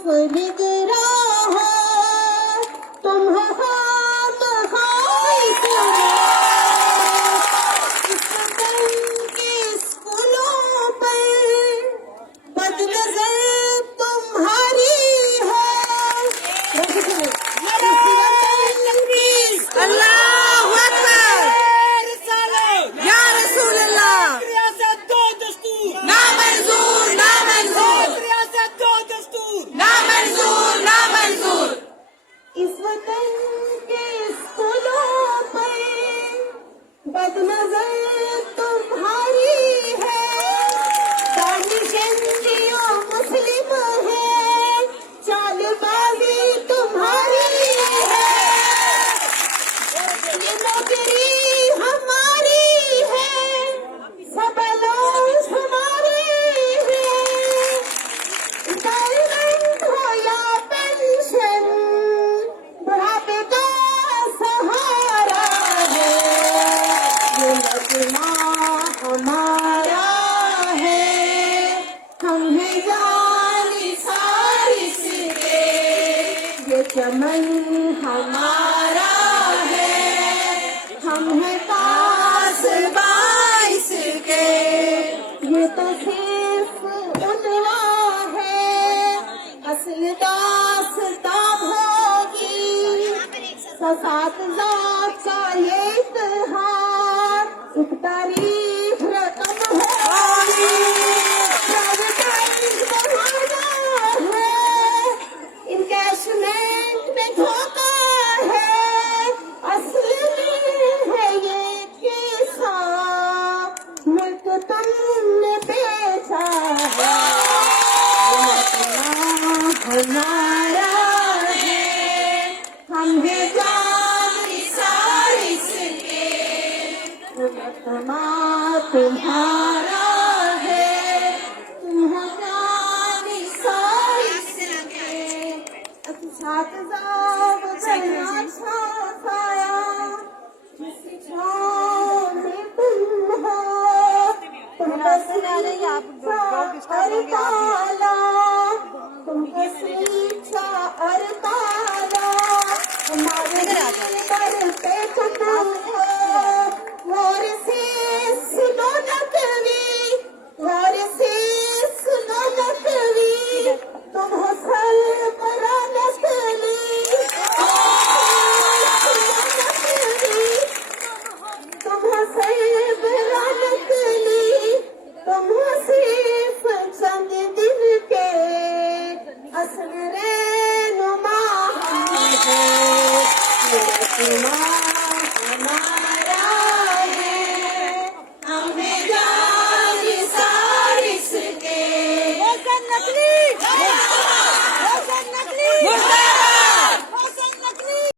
सिर्फ निगरां हो, तुम हो खाम खाई इस वतन के स्कूलों पर बदनजर तुम्हारी है। अल्लाहु अकबर, या रसूल अल्लाह। ना मंजूर, ना मंजूर, ना मंजूर, ना मंजूर। इस वतन के स्कूलों पर बदनजर तुम्हारी है। दानिश-ए-इंदिया मुस्लिम है, चालबाजी तुम्हारी है। ये नौकरी हमारी है, सबलों हमारे हैं। रिटायरमेंट हो या पेंशन, बुढ़ापे का सहारा है। ये लकमा हमारा है, हम हैं जानी सारी सिरे। ये चमन हमारा है, हम हैं पास बाईस के। ये तो सिर्फ उनवा है, असल दास्तां होगी। साथ का ये इतिहास, एक तारीख रकम होगी। प्राइवेटाइज बहाना है, इनकैशमेंट में धोखा है। असल में है ये किसान, मुल्क तुमने बेचा है। हमारा है, हम हैं जानी सारी के। तुम्हारा है, तुम हो जानी सारी के। साथ जाओ बना छाया, जिस छाँव में तुम हो, तुम बसीचा और ताला, तुम बसीचा और ताला। हमारे पर पे तुम हो, गौर से सुनो नकवी, गौर से सुनो नकवी। तुम हो सरबरा नकवी, तुम हो सरबरा नकली। तुम हो सिर्फ चंद दिन के, असल रहनुमा हम हैं। ये लकमा हमारा है, हम हैं जानी सारिस के।